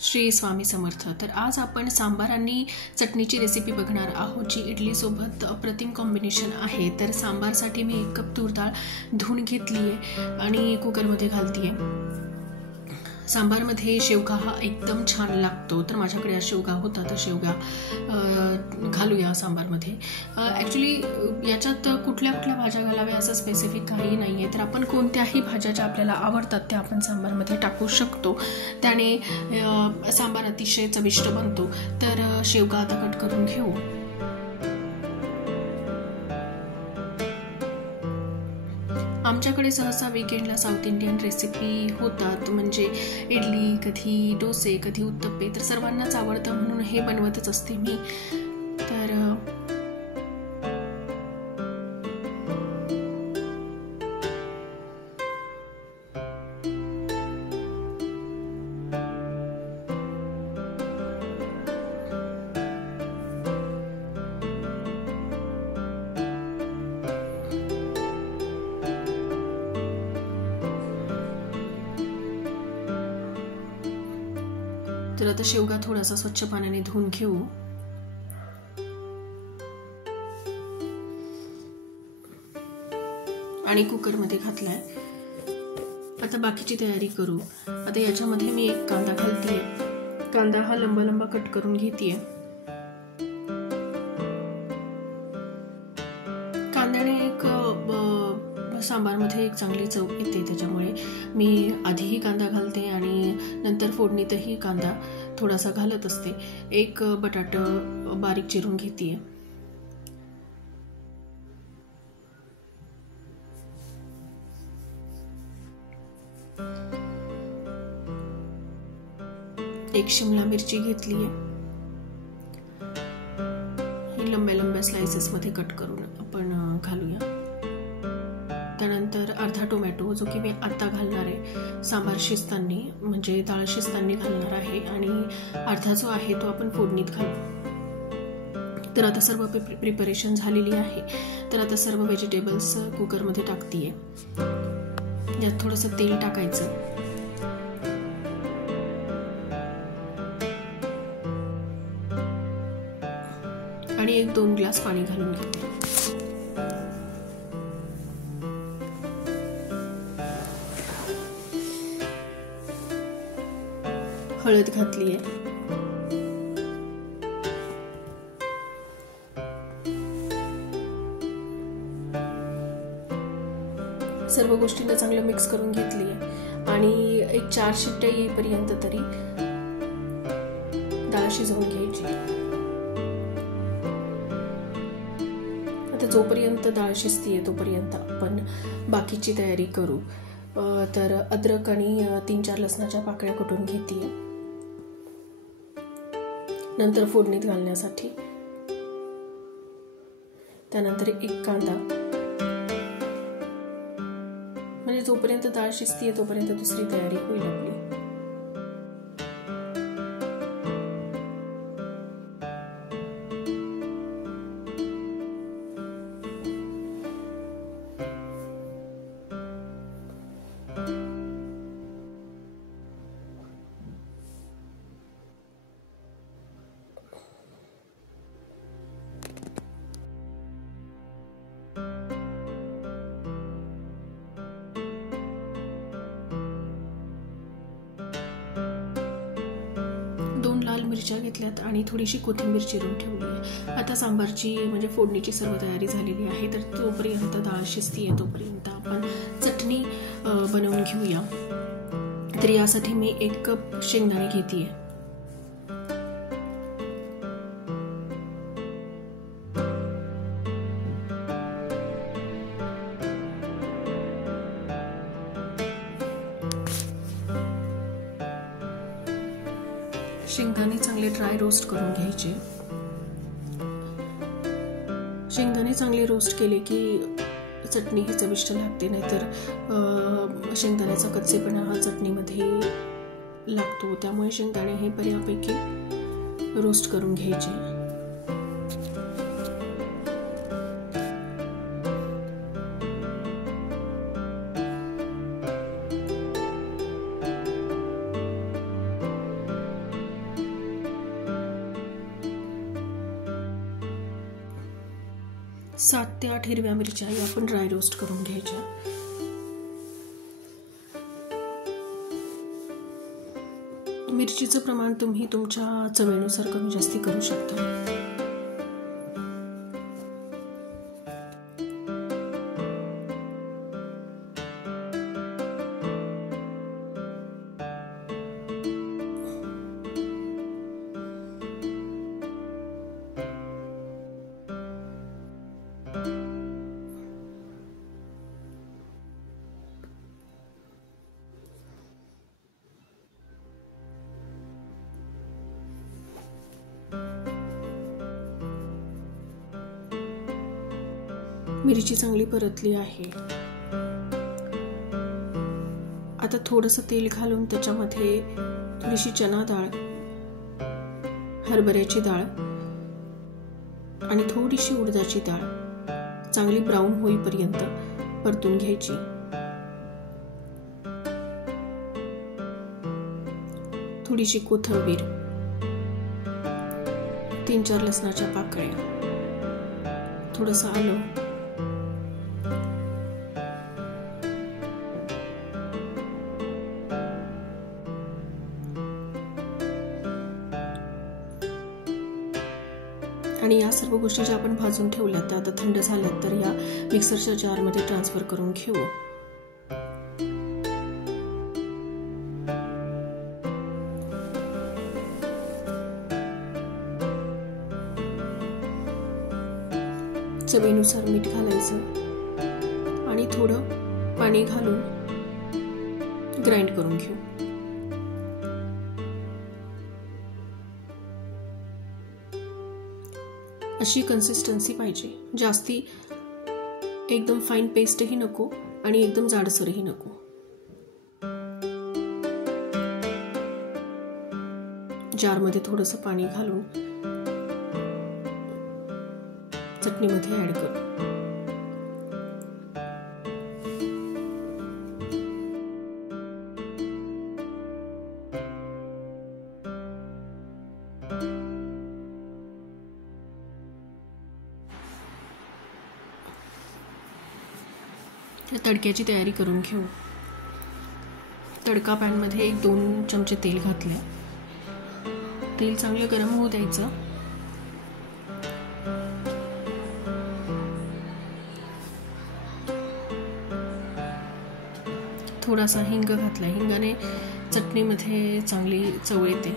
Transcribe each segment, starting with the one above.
श्री स्वामी समर्थ। तर आज आपण सांबार आणि चटणीची रेसिपी बघणार आहोत, जी इडलीसोबत अप्रतिम कॉम्बिनेशन आहे। तर सांबारसाठी मी 1 कप तूर डाळ धुवून घेतली आहे आणि कुकरमध्ये घालते आहे। सांबारमध्ये शेवगा हा एकदम छान लागतो, तर माझ्याकडे आज शेवगा होता, तर शेवगा घालूया सांबारमध्ये। ॲक्च्युली याच्यात कुठल्या कुठल्या भाज्या घालाव्या असं स्पेसिफिक काही नाही आहे, तर आपण कोणत्याही भाज्या ज्या आपल्याला आवडतात त्या आपण सांबारमध्ये टाकू शकतो, त्याने सांबार अतिशय चविष्ट बनतो। तर शेवगा आता कट करून घेऊ। आमच्याकडे सहसा वीकेंडला साऊथ इंडियन रेसिपी होतात, म्हणजे इडली, कधी डोसे, कधी उत्तप्पे, तर सर्वांनाच आवडतं म्हणून हे बनवतच असते मी। तर आता शेवगा थोडासा स्वच्छ पाण्याने धुवून घेऊ। आणि कुकरमध्ये घातलाय। आता बाकीची तयारी करू। आता याच्यामध्ये मी 1 कांदा घालतेय। कांदा हा लंबा लंबा कट करून घेतेय। कांद्याने एक सांबारमध्ये एक चांगली चव येते, त्याच्यामुळे मी आधीही कांदा घालते आणि नंतर फोडणीतही कांदा थोडासा घालत असते। 1 बटाटा बारीक चिरून घेतेय। एक शिमला मिरची घेतली आहे, ही लंब्या लंब्या स्लाइसेस मध्ये कट करून आपण घालूया। त्यानंतर अर्धा टोमॅटो, जो की मी आता घालणार आहे सांबार शिजताना, म्हणजे डाळ शिजताना घालणार आहे, आणि अर्धा जो आहे तो आपण फोडणीत घालू। तर आता सर्व प्रिपरेशन झालेली आहे। तर आता सर्व व्हेजिटेबल्स कुकरमध्ये टाकतीये। यात थोडंसं तेल टाकायचं आणि 1-2 ग्लास पाणी घालून घेते। हळद घातली आहे। सर्व गोष्टींना चांगलं मिक्स करून घेतली आहे आणि एक 4 शिट्ट्या येईपर्यंत तरी डाळ शिजवून घ्यायची। आता जोपर्यंत डाळ शिजतीये तोपर्यंत आपण बाकीची तयारी करू। तर अद्रक आणि 3-4 लसणाच्या पाकळ्या कुटून घेतेय, नंतर फोडणीत घालण्यासाठी। त्यानंतर 1 कांदा, म्हणजे जोपर्यंत डाळ शिजतीये तोपर्यंत दुसरी तयारी होईल आपली। लाल मिरच्या घेतल्यात आणि थोडीशी कोथिंबीर चिरून ठेवली आहे। आता सांबारची म्हणजे फोडणीची सर्व तयारी झालेली आहे। तर तोपर्यंत डाळ शिजतीये तोपर्यंत आपण चटणी बनवून घेऊया। तर यासाठी मी 1 कप शेंगदाणे घेतेय। शेंगदाणे चांगले ड्राय रोस्ट करून घ्यायचे। शेंगदाणे चांगले रोस्ट केले की चटणी ही चविष्ट लागते, नाहीतर शेंगदाण्याचा कच्चेपणा हा चटणीमध्ये लागतो, त्यामुळे शेंगदाणे हे बऱ्यापैकी रोस्ट करून घ्यायचे। 7 ते 8 हिरव्या मिरच्या या आपण ड्राय रोस्ट करून घ्यायच्या. मिरचीचं प्रमाण तुम्ही तुमच्या चवीनुसार कमी जास्ती करू शकता. मिरची चांगली परतली आहे. आता थोडंसं तेल घालून त्याच्यामध्ये थोडीशी चना डाळ, हरभऱ्याची डाळ आणि थोडीशी उडदाची डाळ चांगली ब्राऊन होईपर्यंत परतून घ्यायची. थोडीशी कोथिंबीर, 3-4 लसणाच्या पाकळ्या, थोडंसं आलं, आणि या सर्व गोष्टी ज्या आपण भाजून ठेवल्यात त्या आता थंड झाल्यात तर या मिक्सरच्या जारमध्ये ट्रान्सफर करून घेऊ. चवीनुसार मीठ घालायचं आणि थोडं पाणी घालून ग्राइंड करून घेऊ. अशी कन्सिस्टन्सी पाहिजे. जास्ती एकदम फाईन पेस्टही नको आणि एकदम जाडसरही नको. जारमध्ये थोडंसं पाणी घालून चटणीमध्ये ऍड करू. तडक्याची तयारी करून घेऊ. तडका पॅनमध्ये 1-2 चमचे तेल घातले. तेल चांगलं गरम होऊ द्यायचं. थोडासा हिंग घातला. हिंगाने चटणीमध्ये चांगली चव येते.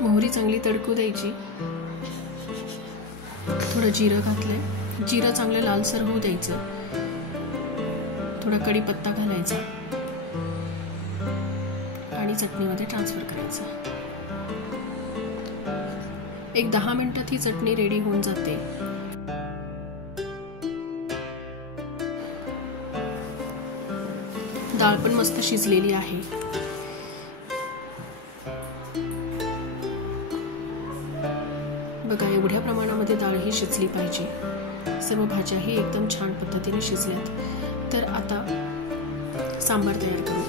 मोहरी चांगली तडकू द्यायची. थोडं जिरं घातलंय. जिरं चांगलं लालसर होऊ द्यायचं. थोडा कढीपत्ता घालायचा आणि चटणीमध्ये ट्रान्सफर करायचा. एक 10 मिनिटात ही चटणी रेडी होऊन जाते. डाळ पण मस्त शिजलेली आहे. बघा, एवढ्या प्रमाणामध्ये डाळ ही शिजली पाहिजे. सर्व भाज्याही एकदम छान पद्धतीने शिजल्यात. तर आता सांबार तयार करू.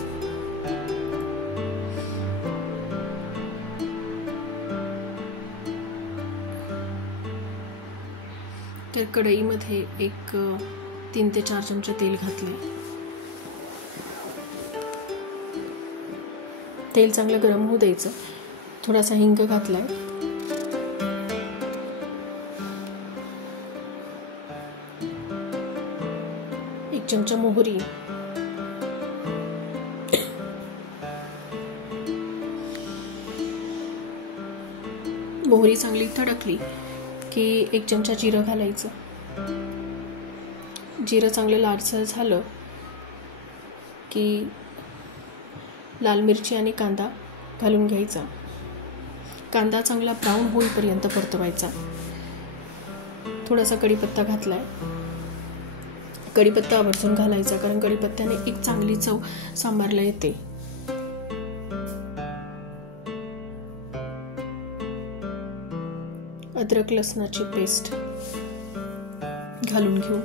तर कढईमध्ये 3 ते 4 चमचे तेल घातले. तेल चांगलं गरम होऊ द्यायचं. थोडासा हिंग घातलाय. 1 चमचा मोहरी, मोहरी चांगली तडकली की 1 चमचा जिरं घालायचं. जिरं चांगलं लालसर झालं की लाल मिरची आणि कांदा घालून घ्यायचा. कांदा चांगला ब्राऊन होईपर्यंत परतवायचा. थोडासा कढीपत्ता घातलाय. कढीपत्ता आवर्जून घालायचा कारण कढीपत्त्याने एक चांगली चव सांबारला येते. अद्रक लसणाची पेस्ट घालून घेऊ.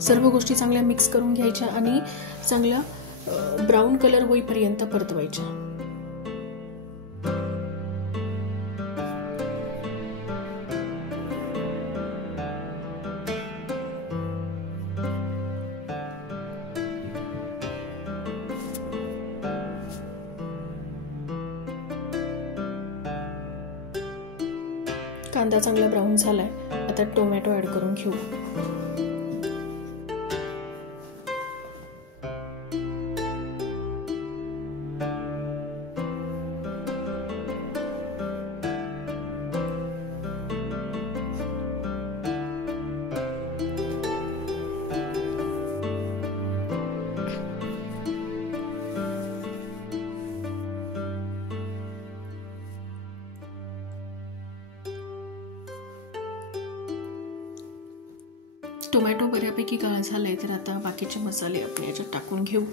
सर्व गोष्टी चांगल्या मिक्स करून घ्यायच्या आणि चांगला ब्राऊन कलर होईपर्यंत परतवायच्या. कांदा चांगला ब्राऊन झालाय. आता टोमॅटो ऍड करून घेऊ. टोमॅटो बऱ्यापैकी काळा झालाय, तर आता बाकीचे मसाले आपण याच्यात टाकून घेऊ.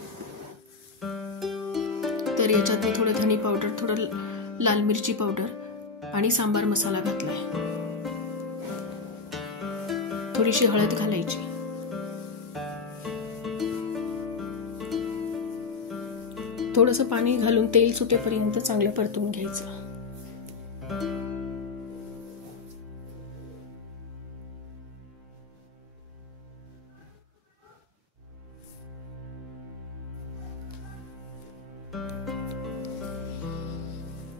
तर याच्यात मी थोडं धनी पावडर, थोडं लाल मिरची पावडर आणि सांबार मसाला घातलाय. थोडीशी हळद घालायची. थोडंसं पाणी घालून तेल सुटेपर्यंत चांगलं परतून घ्यायचं.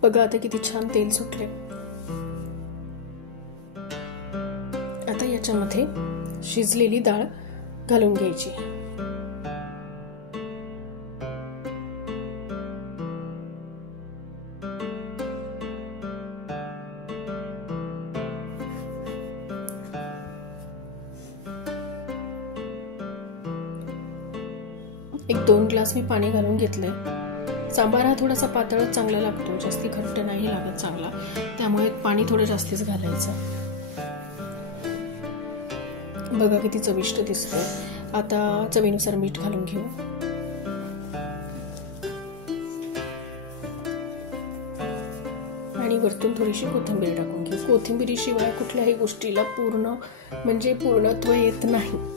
बघा आता किती छान तेल सुटले. आता याच्यामध्ये शिजलेली डाळ घालून घ्यायची. एक 2 ग्लास मी पाणी घालून घेतलंय. सांबार हा थोडासा पातळच चांगला लागतो, जास्ती घट्ट नाही लागत चांगला, त्यामुळे पाणी थोडं जास्तीच घालायचं. बघा किती चविष्ट दिसतंय. आता चवीनुसार मीठ घालून घेऊ. आणि वरतून थोडीशी कोथिंबीर टाकून घेऊ. कोथिंबीरीशिवाय कुठल्याही गोष्टीला पूर्णत्व येत नाही.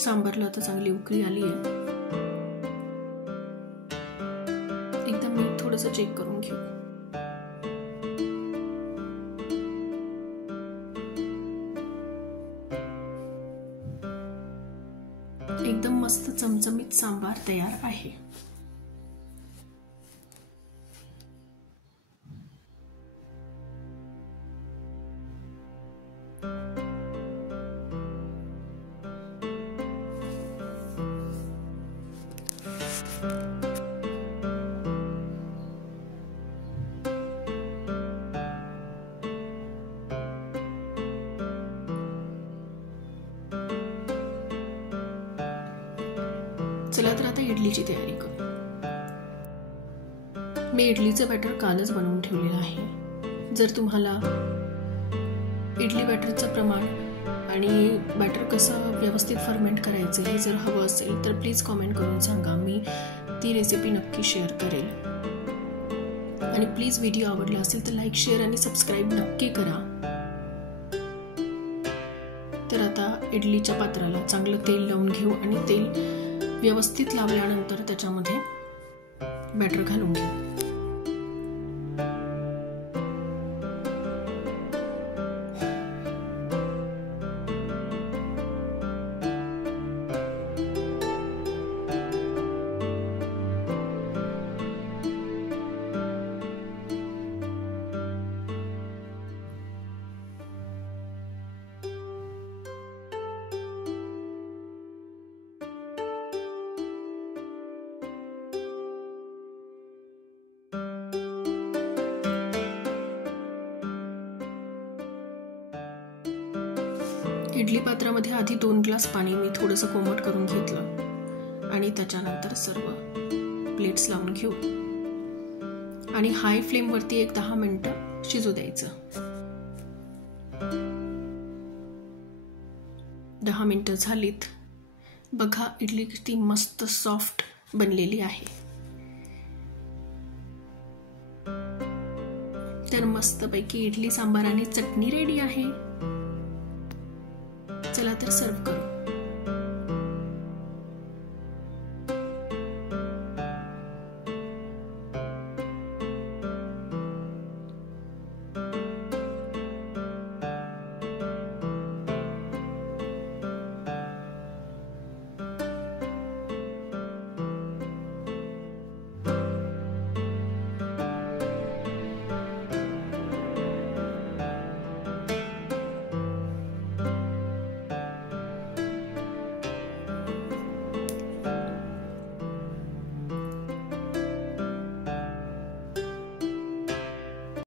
सांबारला आता चांगली उकळी आली आहे. एकदा मीठ थोडंसं चेक करून घेऊ. एकदम मस्त चमचमीत सांबार तयार आहे. चला तर आता इडलीची तयारी करू. मी इडलीचं बॅटर कालच बनवून ठेवलेलं आहे. जर तुम्हाला इडली बॅटरचं प्रमाण आणि बॅटर कसं व्यवस्थित फर्मेंट करायचं हे जर हवं असेल तर प्लीज कमेंट करून सांगा. मी ती रेसिपी नक्की शेअर करेल. आणि प्लीज व्हिडिओ आवडला असेल तर लाईक, शेअर आणि सबस्क्राईब नक्की करा. तर आता इडलीच्या पात्राला चांगलं तेल लावून घेऊ आणि तेल व्यवस्थित लावल्यानंतर त्याच्यामध्ये बॅटर घालून घेऊ. इडली पात्रामध्ये आधी 2 ग्लास पाणी मी थोडंसं कोमट करून घेतलं आणि त्याच्यानंतर सर्व प्लेट्स लावून घेऊ आणि हाय फ्लेम वरती एक 10 मिनिटं शिजू द्यायचं. 10 मिनिटं झालीत. बघा इडली किती मस्त सॉफ्ट बनलेली आहे. तर मस्तपैकी इडली सांबार आणि चटणी रेडी आहे. चला तर सर्व करू.